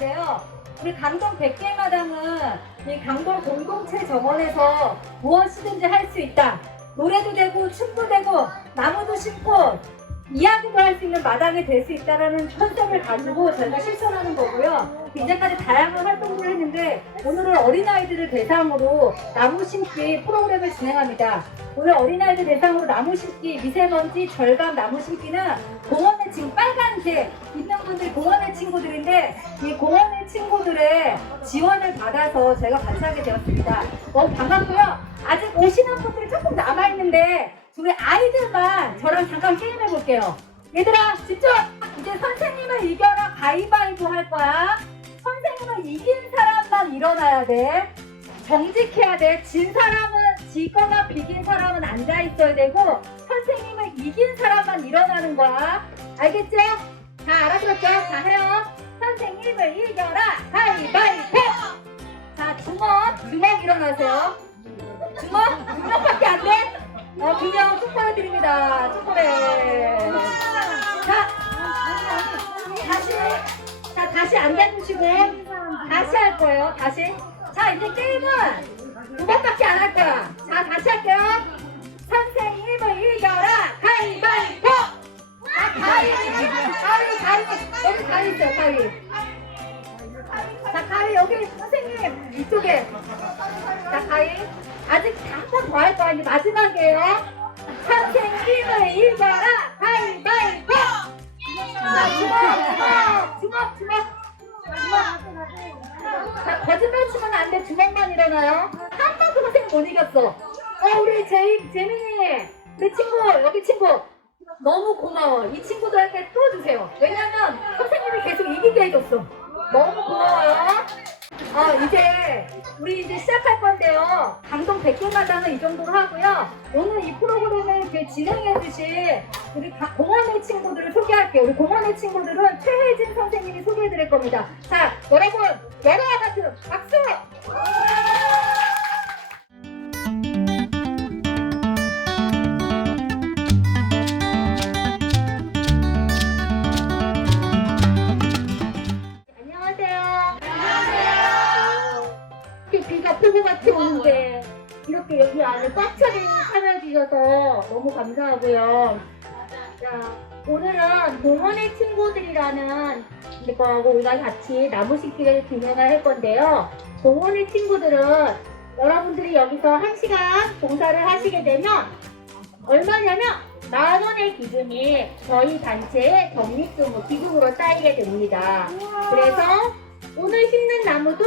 계신데요. 우리 강동 100개 마당은 이 강동 공동체 정원에서 무엇이든지 할 수 있다. 노래도 되고 춤도 되고 나무도 심고 이야기도 할 수 있는 마당이 될 수 있다는 컨셉을 가지고 저희가 실천하는 거고요. 이제까지 다양한 활동들을 했는데 오늘은 어린아이들을 대상으로 나무 심기 프로그램을 진행합니다. 오늘 어린아이들 대상으로 나무 심기 미세먼지 절감 나무 심기는 공원의 지금 빨간색 이 공원의 친구들의 지원을 받아서 제가 같이 하게 되었습니다. 너무 반갑고요. 아직 오시는 분들이 조금 남아있는데 우리 아이들만 저랑 잠깐 게임해 볼게요. 얘들아 집중! 이제 선생님을 이겨라 가위바위보 할 거야. 선생님을 이긴 사람만 일어나야 돼. 정직해야 돼. 진 사람은 지거나 비긴 사람은 앉아 있어야 되고 선생님을 이긴 사람만 일어나는 거야. 알겠죠? 다 알아들었죠? 다 해요. 선생님을 이겨라 가위바위보. 자 주먹 주먹 일어나세요. 주먹 주먹밖에 안 돼? 어 그냥 초콜릿 드립니다. 초콜릿. 자 다시 자 다시 앉아주시고 다시 할 거예요. 다시. 자 이제 게임은 두 번밖에 안 할 거야. 자 다시 할게요. 선생님을 이겨라 가위바위보. 아 가위 가위 가위 여기 가위 있어요 가위. 재민이, 내 친구, 여기 친구. 너무 고마워. 이 친구들에게 또 주세요. 왜냐면 선생님이 계속 이기게 해줬어. 너무 고마워요. 어, 이제 우리 이제 시작할 건데요. 강동 100개 마당은 이 정도로 하고요. 오늘 이 프로그램을 진행해 주신 우리 가- 공원의 친구들을 소개할게요. 우리 공원의 친구들은 최혜진 선생님이 소개해 드릴 겁니다. 자, 여러분, 여러 아가씨 박수! 감사하고요. 자, 오늘은 동원의 친구들이라는 이거하고 우리가 같이 나무 심기를 진행을 할 건데요. 동원의 친구들은 여러분들이 여기서 한 시간 봉사를 하시게 되면 얼마냐면 만 원의 기준이 저희 단체의 적립금 기금으로 쌓이게 됩니다. 그래서 오늘 심는 나무도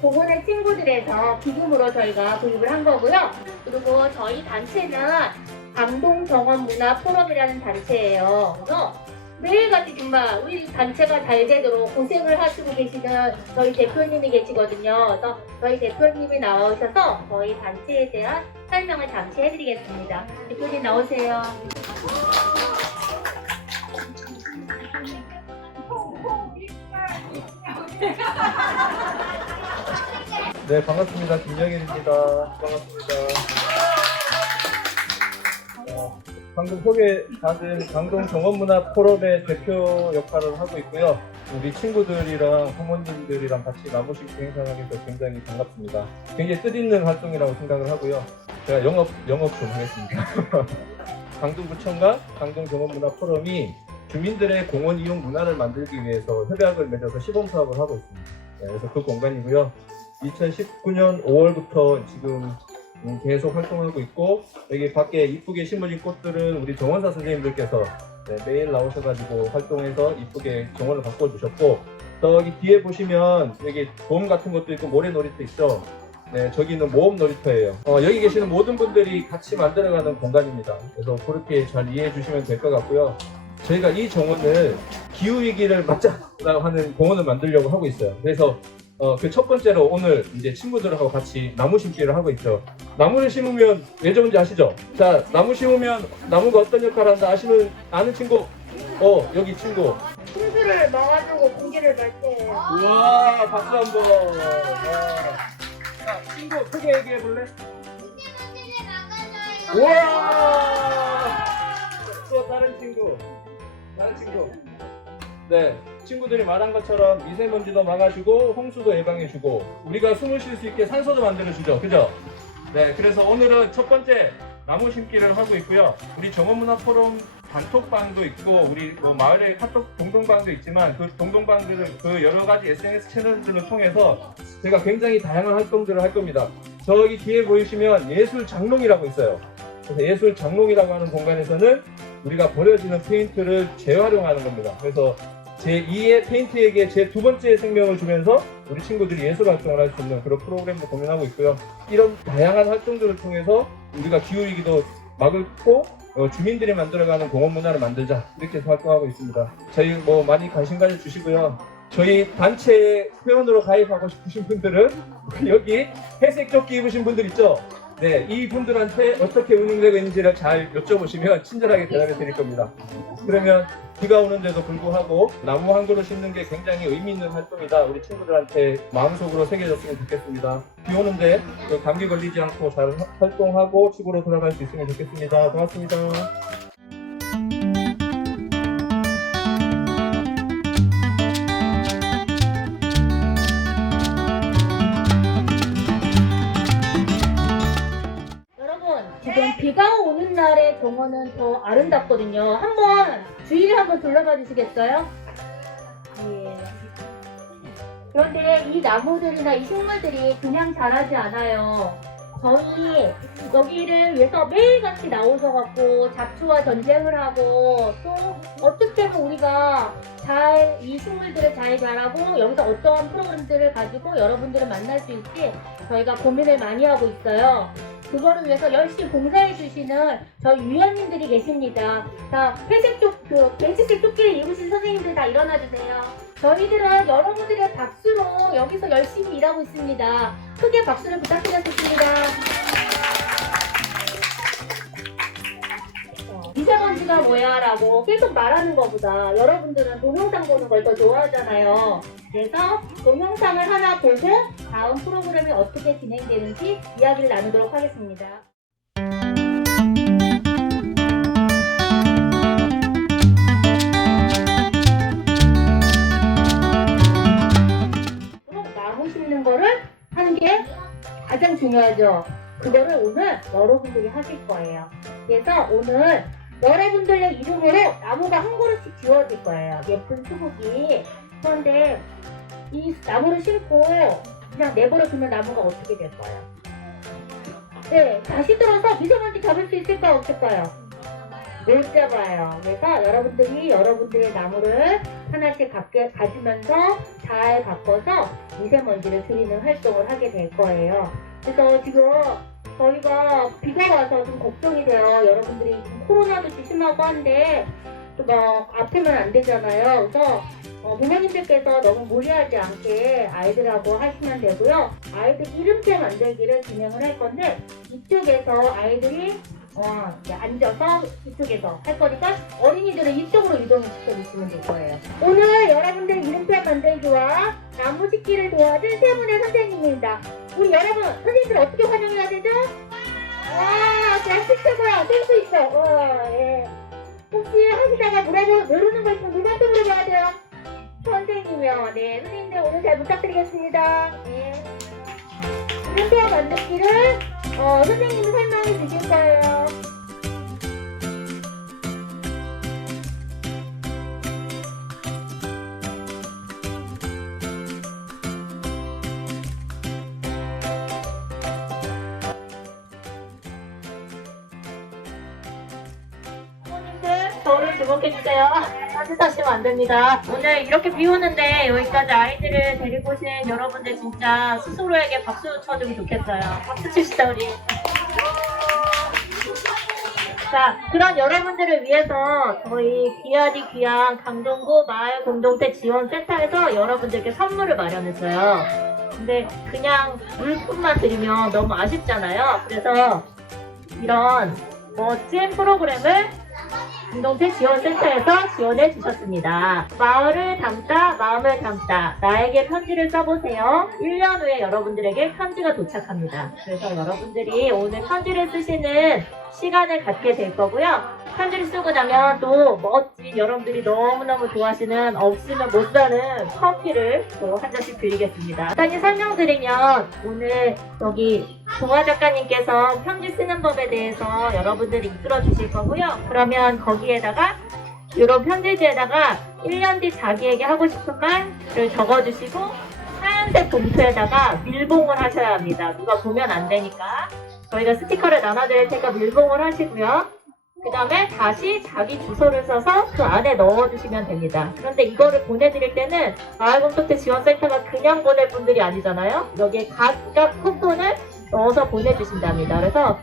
동원의 친구들에서 기금으로 저희가 구입을 한 거고요. 그리고 저희 단체는 감동정원문화 포럼이라는 단체예요. 그래서 매일같이 정말 우리 단체가 잘 되도록 고생을 하시고 계시는 저희 대표님이 계시거든요. 그래서 저희 대표님이 나오셔서 저희 단체에 대한 설명을 잠시 해드리겠습니다. 대표님 나오세요. 네, 반갑습니다. 김영일입니다. 반갑습니다. 어, 방금 소개받은 강동 정원문화 포럼의 대표 역할을 하고 있고요. 우리 친구들이랑 부모님들이랑 같이 나무 심기 행사를 하게 돼서 굉장히 반갑습니다. 굉장히 뜻있는 활동이라고 생각을 하고요. 제가 영업, 영업 좀 하겠습니다. 강동구청과 강동 정원문화 포럼이 주민들의 공원 이용 문화를 만들기 위해서 협약을 맺어서 시범 사업을 하고 있습니다. 네, 그래서 그 공간이고요. 2019년 5월부터 지금 음, 계속 활동하고 있고 여기 밖에 이쁘게 심어진 꽃들은 우리 정원사 선생님들께서 네, 매일 나오셔가지고 활동해서 이쁘게 정원을 바꿔주셨고 저기 뒤에 보시면 여기 돔 같은 것도 있고 모래놀이터 있죠? 네, 저기는 모험 놀이터예요. 어, 여기 계시는 모든 분들이 같이 만들어가는 공간입니다. 그래서 그렇게 잘 이해해 주시면 될 것 같고요. 저희가 이 정원을 기후위기를 맞자라고 하는 공원을 만들려고 하고 있어요. 그래서 어, 그 첫 번째로 오늘 이제 친구들하고 같이 나무 심기를 하고 있죠. 나무를 심으면 왜 좋은지 아시죠? 자, 나무 심으면 나무가 어떤 역할을 한다 아시는 아는 친구? 어, 여기 친구. 풍수를 막아주고 공기를 맑게 우와, 박수 한 번. 와. 자, 친구 크게 얘기해 볼래? 우와! 수고다. 다른 친구. 다른 친구. 네, 친구들이 말한 것처럼 미세먼지도 막아주고 홍수도 예방해주고 우리가 숨을 쉴 수 있게 산소도 만들어주죠. 그죠? 네, 그래서 오늘은 첫 번째 나무 심기를 하고 있고요. 우리 정원문화 포럼 단톡방도 있고 우리 뭐 마을의 카톡 동동방도 있지만 그 동동방들을 그 여러 가지 SNS 채널들을 통해서 제가 굉장히 다양한 활동들을 할 겁니다. 저기 뒤에 보이시면 예술 장롱이라고 있어요. 그래서 예술 장롱이라고 하는 공간에서는 우리가 버려지는 페인트를 재활용하는 겁니다. 그래서 제 2의 페인트에게 제 두 번째 생명을 주면서 우리 친구들이 예술 활동을 할 수 있는 그런 프로그램도 고민하고 있고요. 이런 다양한 활동들을 통해서 우리가 기후위기도 막고 어, 주민들이 만들어가는 공원 문화를 만들자 이렇게 활동하고 있습니다. 저희 뭐 많이 관심 가져주시고요. 저희 단체 회원으로 가입하고 싶으신 분들은 여기 회색 조끼 입으신 분들 있죠? 네, 이 분들한테 어떻게 운영되고 있는지를 잘 여쭤보시면 친절하게 대답해 드릴 겁니다. 그러면 비가 오는데도 불구하고 나무 한 그루 심는 게 굉장히 의미 있는 활동이다. 우리 친구들한테 마음속으로 새겨졌으면 좋겠습니다. 비 오는데 그 감기 걸리지 않고 잘 화- 활동하고 집으로 돌아갈 수 있으면 좋겠습니다. 고맙습니다. 아름답거든요. 한번 주위를 한번 둘러봐 주시겠어요? 예. 그런데 이 나무들이나 이 식물들이 그냥 자라지 않아요. 저희 여기를 위해서 매일같이 나오셔갖고 잡초와 전쟁을 하고 또 어떻게 하면 우리가 잘 이 식물들을 잘 자라고 여기서 어떠한 프로그램들을 가지고 여러분들을 만날 수 있지 저희가 고민을 많이 하고 있어요. 그거를 위해서 열심히 봉사해 주시는 저희 위원님들이 계십니다. 자, 회색 쪽, 그, 벤치색 조끼를 입으신 선생님들 다 일어나 주세요. 저희들은 여러분들의 박수로 여기서 열심히 일하고 있습니다. 크게 박수를 부탁드리겠습니다. 어, 미세먼지가 뭐야? 라고 계속 말하는 것보다 여러분들은 동영상 보는 걸 더 좋아하잖아요. 그래서 동영상을 하나 보고 다음 프로그램이 어떻게 진행되는지 이야기를 나누도록 하겠습니다. 나무 심는 거를 하는 게 가장 중요하죠. 그거를 오늘 여러분들이 하실 거예요. 그래서 오늘 여러분들의 이름으로 나무가 한 그루씩 지워질 거예요. 예쁜 수국이. 그런데 이 나무를 심고 그냥 내버려 두면 나무가 어떻게 될까요? 네, 다시 들어서 미세먼지 잡을 수 있을까요? 없을까요? 못 잡아요. 그래서 여러분들이 여러분들의 나무를 하나씩 갖게, 가지면서 잘 바꿔서 미세먼지를 줄이는 활동을 하게 될 거예요. 그래서 지금 저희가 비가 와서 좀 걱정이 돼요. 여러분들이 지금 코로나도 조심하고 한데 또 막 아프면 안 되잖아요. 그래서 어, 부모님들께서 너무 무리하지 않게 아이들하고 하시면 되고요. 아이들 이름표 만들기를 진행을 할 건데 이쪽에서 아이들이 어, 앉아서 이쪽에서 할 거니까 어린이들은 이쪽으로 이동을 시켜주시면 될 거예요. 오늘 여러분들 이름표 만들기와 나무 심기를 도와준 세 분의 선생님입니다. 우리 여러분 선생님들 어떻게 환영해야 되죠? 와, 잘쓰고요 쓸수 있어. 와, 예. 혹시 하시다가 물어보, 모르는 거 있으면 누구한테 물어봐야 돼요? 선생님이요. 네, 선생님들 오늘 잘 부탁드리겠습니다. 네. 이름표 만들기를 어, 선생님이 설명해 주실 거예요. 주목해주세요. 따뜻하시면 안 됩니다. 오늘 이렇게 비 오는데 여기까지 아이들을 데리고 오신 여러분들 진짜 스스로에게 박수 쳐주면 좋겠어요. 박수 칩시다 우리. 자, 그런 여러분들을 위해서 저희 귀하디 귀한 강동구 마을 공동체 지원센터에서 여러분들께 선물을 마련했어요. 근데 그냥 물품만 드리면 너무 아쉽잖아요. 그래서 이런 멋진 프로그램을 공동체 지원센터에서 지원해 주셨습니다. 마을을 담다, 마음을 담다. 나에게 편지를 써보세요. 1년 후에 여러분들에게 편지가 도착합니다. 그래서 여러분들이 오늘 편지를 쓰시는 시간을 갖게 될 거고요. 편지를 쓰고 나면 또 멋진 여러분들이 너무너무 좋아하시는 없으면 못 사는 커피를 또 한 잔씩 드리겠습니다. 간단히 설명드리면 오늘 여기 동화 작가님께서 편지 쓰는 법에 대해서 여러분들이 이끌어 주실 거고요. 그러면 거기에다가 이런 편지지에다가 1년 뒤 자기에게 하고 싶은 말을 적어주시고 하얀색 봉투에다가 밀봉을 하셔야 합니다. 누가 보면 안 되니까. 저희가 스티커를 나눠드릴 테니까 밀봉을 하시고요. 그 다음에 다시 자기 주소를 써서 그 안에 넣어주시면 됩니다. 그런데 이거를 보내드릴 때는 마을공동체 지원센터가 그냥 보낼 분들이 아니잖아요. 여기에 각각 쿠폰을 넣어서 보내주신답니다. 그래서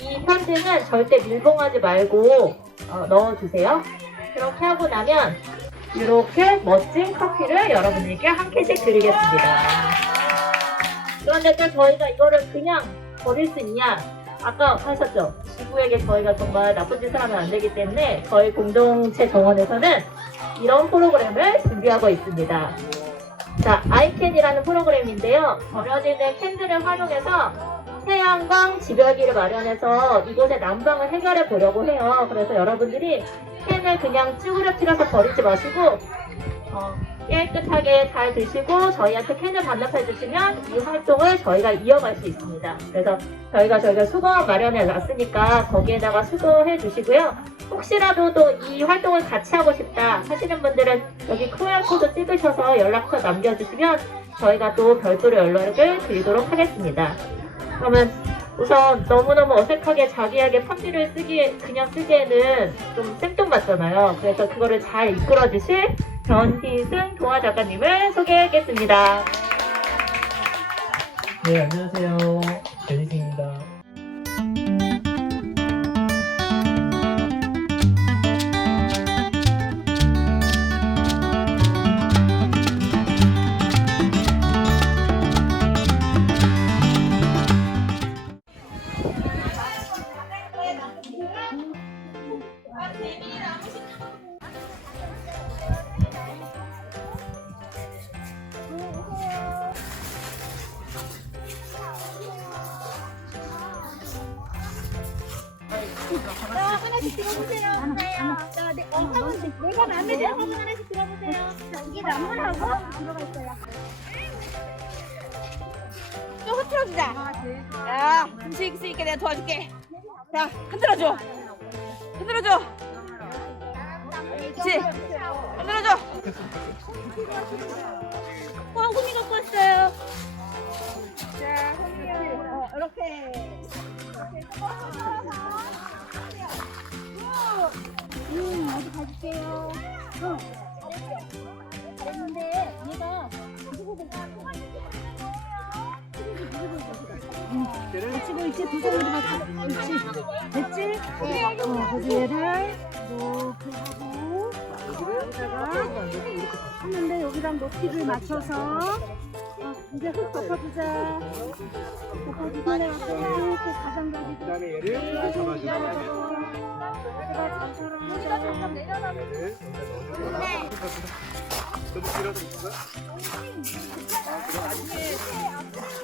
이 편지는 절대 밀봉하지 말고 어, 넣어주세요. 그렇게 하고 나면 이렇게 멋진 커피를 여러분들께 한 캔씩 드리겠습니다. 그런데 또 저희가 이거를 그냥 버릴 수 있냐? 아까 하셨죠? 지구에게 저희가 정말 나쁜 짓을 하면 안 되기 때문에 저희 공동체 정원에서는 이런 프로그램을 준비하고 있습니다. 자, 아이캔이라는 프로그램인데요. 버려지는 캔들을 활용해서 태양광 집열기를 마련해서 이곳의 난방을 해결해 보려고 해요. 그래서 여러분들이 캔을 그냥 쭈그러뜨려서 버리지 마시고 어, 깨끗하게 잘 드시고 저희한테 캔을 반납해 주시면 이 활동을 저희가 이어갈 수 있습니다. 그래서 저희가 저희가 수거 마련해 놨으니까 거기에다가 수거해 주시고요. 혹시라도 또 이 활동을 같이 하고 싶다 하시는 분들은 여기 QR코드 찍으셔서 연락처 남겨주시면 저희가 또 별도로 연락을 드리도록 하겠습니다. 그러면 우선 너무너무 어색하게 자기에게 편지를 쓰기에 그냥 쓰기에는 좀 생뚱맞잖아요. 그래서 그거를 잘 이끌어 주실 변희승 동화 작가님을 소개하겠습니다. 네, 안녕하세요. 베니스입니다. 들어보세요. 자, 네, 어, 나무라고 들어갈 거야. 좀 흔들어주자. 야, 음식 있으니까 내가 도와줄게. 자, 흔들어줘. 흔들어줘. 그렇지. 흔들어줘. 황금이 갖고 왔어요. 자, 어, 이렇게. 음, 어디 가줄게요. 어. 잘했는데, 얘가 같이 보이지? 두 사람도 같이. 그렇지. 됐지? 어, 그래서 얘를 이렇게 하고, 여기다가 했는데 여기랑 높이를 맞춰서 어, 이제 흙 덮어주자. 덮어주고 이렇게 가장자리 그 다음에 얘를 잡아주고 제